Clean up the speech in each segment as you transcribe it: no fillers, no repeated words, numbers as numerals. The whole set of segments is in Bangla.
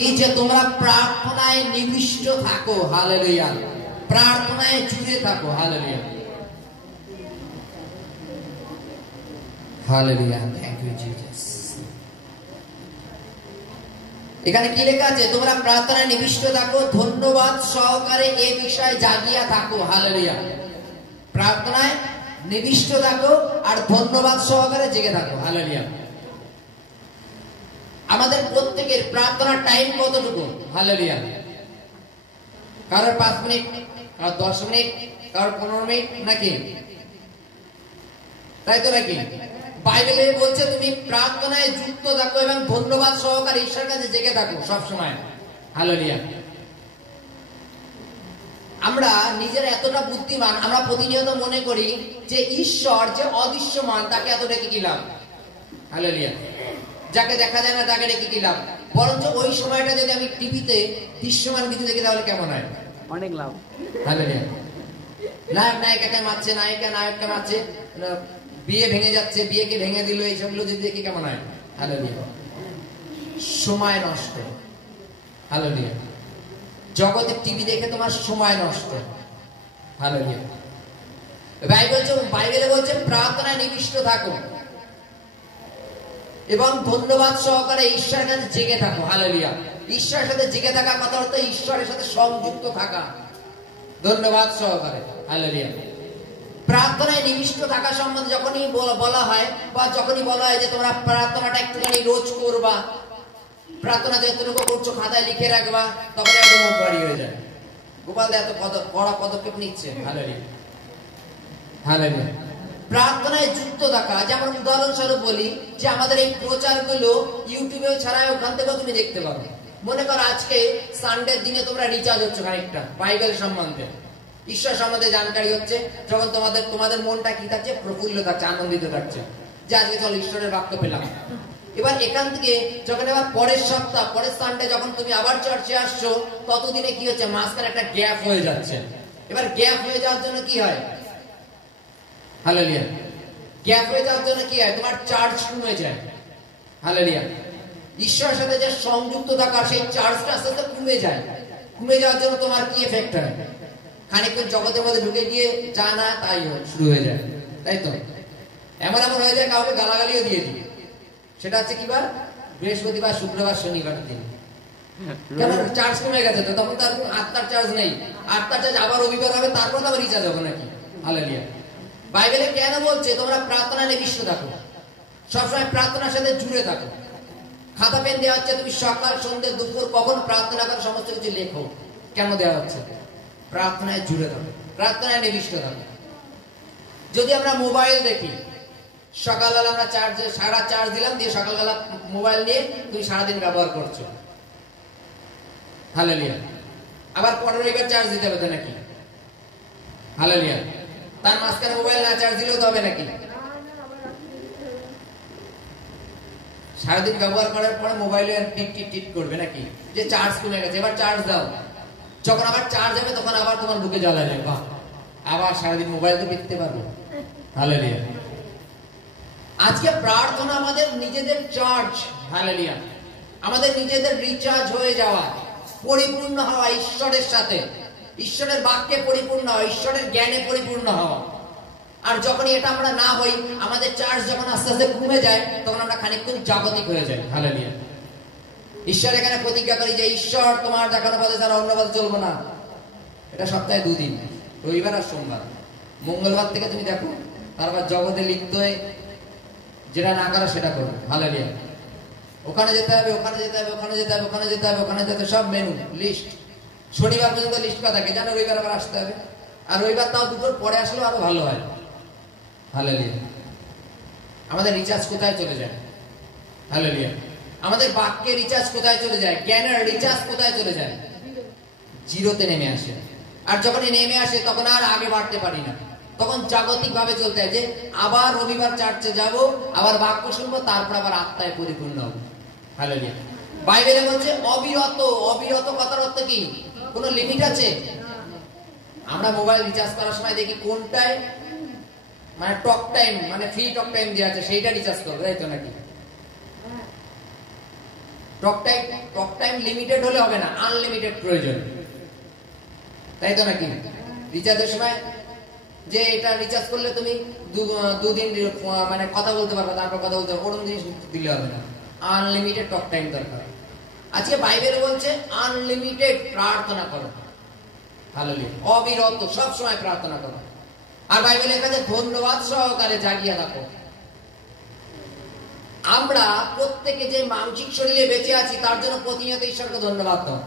এই যে তোমরা প্রার্থনায় নিবিষ্ট থাকো, হালেলুয়া। প্রার্থনায় জুড়ে থাকো, hallelujah, hallelujah. Thank you Jesus. এখানে কি লেখা আছে? তোমরা প্রার্থনায় নিবিষ্ট থাকো, ধন্যবাদ সহকারে এই বিষয়ে জাগিয়া থাকো, হালেলুয়া। প্রার্থনায় নিবিষ্ট থাকো আর ধন্যবাদ সহকারে জেগে থাকো, হালেলুয়া। আমাদের প্রত্যেকের প্রার্থনার টাইম কতটুকু? হালেলুয়া। কারোর 5 মিনিট, কারোর 10 মিনিট, কারোর 15 মিনিট, নাকি? তাই তো নাকি? বাইবেলে বলছে তুমি প্রার্থনায় যুক্ত থাকো এবং ধন্যবাদ সহকারে ঈশ্বরের কাছে জেগে থাকো সব সময়, হালেলুয়া। আমরা নিজেরা এতটা বুদ্ধিমান, আমরা প্রতিনিয়ত মনে করি যে ঈশ্বর যে অদৃশ্যমান তাকে এত ডেকে কি লাভ, হালেলুয়া। যাকে দেখা যায় না তাকে ডেকে কি লাভ? বরঞ্চ ওই সময়টা যদি আমি টিভিতে দৃশ্যমান কিছু দেখি তাহলে কেমন হয়? অনেক লাভ, হালেলুয়া। নায়ক নায়িকাকে মারছে, নায়িকা নায়ককে মারছে, বিয়ে ভেঙে যাচ্ছে, বিয়েকে ভেঙে দিল, এইসবগুলো যদি দেখি কেমন হয়? হালেলুয়া। সময় নষ্ট, হালেলুয়া। জগতের টিভি দেখে তোমার সময় নষ্ট, হালেলুয়া। বাইবেলে বলছে প্রার্থনায় নিবিষ্ট থাকো এবং ধন্যবাদ সহকারে ঈশ্বরের কাছে জেগে থাকো, হালেলুয়া। ঈশ্বরের সাথে জেগে থাকা কথা অর্থ ঈশ্বরের সাথে সংযুক্ত থাকা, ধন্যবাদ সহকারে, হালেলুয়া। প্রার্থনায় নিবিষ্ট থাকা সম্বন্ধে যখনই বলা হয় বা যখনই বলা হয় যে তোমরা প্রার্থনাটা একটুখানি রোজ করবা, প্রার্থনা যতটুকু করছো খাতায় লিখে রাখবা, তখন একদম মুখ ভারী হয়ে যায়। গোপাল এত বড় পদক্ষেপ নিচ্ছে, হালেলুয়া, হালেলুয়া। প্রার্থনায় যুক্ত থাকা, যেমন উদাহরণস্বরূপ বলি যে আমাদের এই প্রচারগুলো ইউটিউবে ছাড়া ওখান থেকেও তুমি দেখতে পারো। মনে করো আজকে সানডের দিনে তোমরা রিচার্জ হচ্ছে খানিকটা বাইবেল সম্বন্ধে, ঈশ্বর সম্বন্ধে জানকারি হচ্ছে, যখন তোমাদের মনটা কি থাকছে? প্রফুল্ল থাকছে, আনন্দিত থাকছে যে আজকে চল ঈশ্বরের বাক্য পেলাম। এবার এখান থেকে যখন এবার পরের সপ্তাহ, পরের সানডে যখন তুমি আবার চার্চে আসছো, ততদিনে কি হচ্ছে? মাঝখানে একটা গ্যাপ হয়ে যাচ্ছে। এবার গ্যাপ হয়ে যাওয়ার জন্য কি হয়? হালেলুয়া। গ্যাপ হয়ে যাওয়ার জন্য কি হয়? তোমার চার্জ কমে যায়, হালেলুয়া। ঈশ্বরের সাথে যে সংযুক্ত থাকা, সেই চার্জটা আস্তে আস্তে কমে যায়। কমে যাওয়ার জন্য তোমার কি এফেক্ট হয়? খানিকক্ষণ জগতের মধ্যে ঢুকে গিয়ে যা না তাই শুরু হয়ে যায়, তাই তো? এমন এমন হয়ে যায় কাউকে গালাগালিও দিয়ে দিই। সেটা হচ্ছে কি বার? বৃহস্পতিবার, শুক্রবার, শনিবার দিন। কেন? চার্জ কমে গেছে তো, তখন তার আত্মার চার্জ নেই। আত্মার চার্জ আবার রবিবার হবে, তারপর আবার রিচার্জ হবে নাকি? হালেলুয়া। বাইবেলে কেন বলছে তোমরা প্রার্থনায় নিবিষ্ট থাকো, সবসময় প্রার্থনার সাথে জুড়ে থাকো? খাতা পেন দেওয়া হচ্ছে, তুমি সকাল সন্ধ্যে দুপুর কখন প্রার্থনা করো সমস্ত কিছু লেখো। কেন দেওয়া হচ্ছে? প্রার্থনায় জুড়ে থাকো, প্রার্থনায় নিবিষ্ট থাকো। যদি আমরা মোবাইল দেখি, সকালবেলা আমরা সারা চার্জ দিলাম, দিয়ে সকালবেলা মোবাইল নিয়ে তুমি সারাদিন ব্যবহার করছো, হালেলুয়া। আবার 15 চার্জ দিতে হবে তো নাকি? হালেলুয়া। তার মাঝখানে মোবাইল না চার্জ দিলেও তো হবে নাকি? সারাদিন ব্যবহার করার পরে মোবাইলে টিট টিট টিট করবে নাকি? যে চার্জ কমে গেছে, এবার চার্জ দাও। যখন আবার চার্জ হবে তখন আবার তোমার বুকে জ্বালা যায়, বাহ, আবার সারাদিন মোবাইল তো দেখতে পারবো, হালেলুয়া। আজকে প্রার্থনা আমাদের নিজেদের চার্জ, হালেলুয়া। আমাদের নিজেদের রিচার্জ হয়ে যাওয়া, পরিপূর্ণ হওয়া ঈশ্বরের সাথে, ঈশ্বরের বাক্যে পরিপূর্ণ হওয়া, ঈশ্বরের জ্ঞানে পরিপূর্ণ হওয়া। আর যখনই এটা আমরা না হই, আমাদের চার্জ যখন আস্তে আস্তে কমে যায়, তখন আমরা খানিকক্ষণ জাগতিক হয়ে যাই, হালেলুয়া। ঈশ্বর এখানে প্রতিজ্ঞা করি যে ঈশ্বর তোমার দেখানো পথে তারা অন্য পথে চলবো না। এটা সপ্তাহে 2 দিন, রবিবার আর সোমবার। মঙ্গলবার থেকে তুমি দেখো, তারপর জগতে লিপ্ত হয়ে যেটা না করো সেটা করো, হালেলুয়া। ওখানে যেতে হবে, ওখানে যেতে হবে, ওখানে যেতে হবে, ওখানে যেতে হবে, ওখানে যেতে, সব মেনু লিস্ট। শনিবার পর্যন্ত লিস্ট করা থাকে, জানো রবিবার আবার আসতে হবে। আর রবিবার তাও দুপুর পরে আসলেও আরো ভালো হয়, হালেলুয়া। আমাদের রিচার্জ কোথায় চলে যায়? হালেলুয়া। আমাদের বাক্যের রিচার্জ কোথায় চলে যায়? জ্ঞানের রিচার্জ কোথায় চলে যায়? জিরোতে নেমে আসে। আর যখন নেমে আসে তখন আর আগে বাড়তে পারি না, তখন জাগতিক ভাবে চলতে হয় যে আবার রবিবার চার্চে যাব, আবার বাক্য শুনবো, তারপর আবার আত্মায় পরিপূর্ণ হবো, হালেলুয়া। বাইবেলে বলছে অবিরত। অবিরত কথার অর্থ কি? কোন লিমিট আছে? আমরা মোবাইল রিচার্জ করার সময় দেখি কোনটায় মানে টক টাইম, মানে ফ্রি টক টাইম দেওয়া আছে, সেইটা রিচার্জ করবো, তাই তো নাকি? টক টাইম লিমিটেড হলে হবে না, আনলিমিটেড প্রয়োজন, তাই তো নাকি? রিচার্জের সময় যে এটা রিচার্জ করলে তুমি দুদিন মানে কথা বলতে পারবে, তারপর কথা বলতে পারবে, ওরকম জিনিস দিলে হবে না, আনলিমিটেড টক টাইম দরকার। আজকে বাইবেলে বলছে আনলিমিটেড প্রার্থনা করো, হালেলুয়া, অবিরত সব সময় প্রার্থনা করো। আর বাইবেলে লেখা আছে ধন্যবাদ সহকারে জাগিয়ে থাকো। আমরা প্রত্যেকে যে মানসিক শরীরে বেঁচে আছি তার জন্য প্রতিনিয়ত ঈশ্বরকে ধন্যবাদ দাও।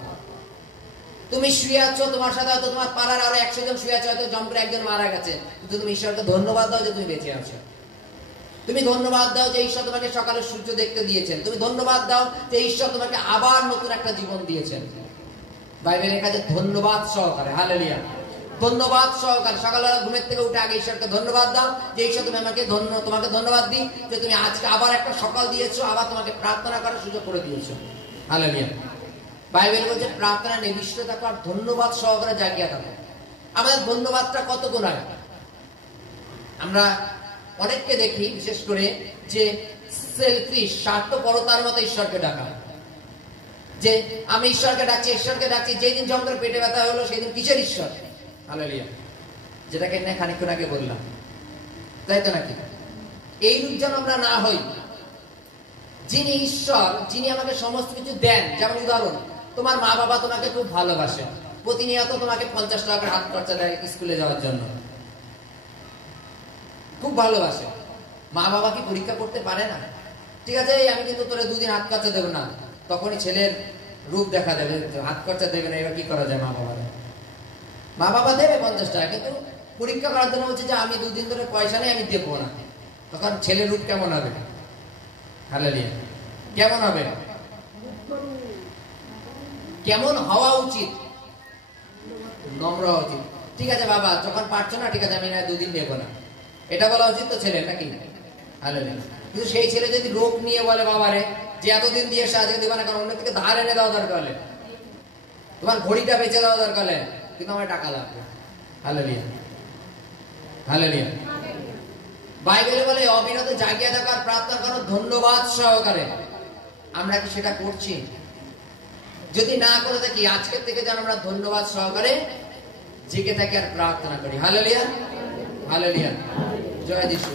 তুমি শুয়ে আছো, তোমার সাথে হয়তো তোমার পাড়ার আরো 100 জন শুয়ে আছে, হয়তো জম করে একজন মারা গেছে, কিন্তু তুমি ঈশ্বরকে ধন্যবাদ দাও যে তুমি বেঁচে আছো। তুমি ধন্যবাদ দাও যে ঈশ্বর তোমাকে সকালে সূর্য দেখতে দিয়েছেন। তুমি ধন্যবাদ দাও যে ঈশ্বর তোমাকে আবার নতুন একটা জীবন দিয়েছেন। বাইবেলে লেখা আছে ধন্যবাদ সহকারে, হালেলুয়া, ধন্যবাদ সহকারে। সকালবেলা ঘুমের থেকে উঠে আগে ঈশ্বরকে ধন্যবাদ দাও যে ঈশ্বর তুমি আমাকে তোমাকে ধন্যবাদ দিই যে তুমি আজকে আবার একটা সকাল দিয়েছো, আবার তোমাকে প্রার্থনা করার সুযোগ করে দিয়েছো, হালেলুয়া। বাইবেল বলছে প্রার্থনা নিবিষ্ট থাকো আর ধন্যবাদ সহকারে জাগিয়ে থাকো। আমাদের ধন্যবাদটা কত গোনায়। আমরা অনেককে দেখি বিশেষ করে যে সেলফিশ, স্বার্থপরতার মতো ঈশ্বরকে ডাকা, যে আমি ঈশ্বরকে ডাকছি, ঈশ্বরকে ডাকছি, যেদিন যন্ত্র পেটে ব্যথা হলো সেদিন কিসের ঈশ্বর, হালেলুয়া, যেটাকে নিয়ে খানিকক্ষণ আগে বললাম, তাই তো নাকি? এই রূপ যেন আমরা না হই। যিনি ঈশ্বর, যিনি আমাকে সমস্ত কিছু দেন, যেমন উদাহরণ তোমার মা বাবা তোমাকে খুব ভালোবাসে, প্রতিনিয়ত তোমাকে 50 টাকা হাত খরচা দেয় স্কুলে যাওয়ার জন্য, খুব ভালোবাসে। মা বাবা কি পরীক্ষা করতে পারে না? ঠিক আছে, আমি কিন্তু তোরে 2 দিন হাত খরচা দেবো না, তখনই ছেলের রূপ দেখা যাবে, হাত খরচা দেবে না, এবার কি করা যায়? মা বাবা দেবে 50 টাকা, কিন্তু পরীক্ষা করার জন্য বলছে যে আমি 2 দিন ধরে পয়সা নেই, আমি দেবো না। তখন ছেলের রূপ কেমন হবে? হালেলুয়া, কেমন হবে? কেমন হওয়া উচিত? নম্র হওয়া উচিত। ঠিক আছে বাবা, যখন পারছো না, ঠিক আছে আমি না 2 দিন দেবো না, এটা বলা উচিত তো ছেলে, নাকি? হালেলুয়া। কিন্তু সেই ছেলে যদি রোগ নিয়ে বলে বাবারে যে এতদিন দিয়ে সাহায্য দেবে না, কারণ অন্য থেকে ধার এনে দেওয়া দরকার হলে, তোমার ঘড়িটা বেঁচে দেওয়া দরকার হলে, কিন্তু আমার টাকা লাগবে, হালেলুয়া, হালেলুয়া। বাইবেলে বলে অবিরত জাগিয়ে থাকার প্রার্থনা করো ধন্যবাদ সহকারে। আমরা কি সেটা করছি? যদি না করে থাকি, আজকের থেকে যেন আমরা ধন্যবাদ সহকারে জেগে থাকি আর প্রার্থনা করি। হালেলুয়া, হালেলুয়া, জয় যিশু।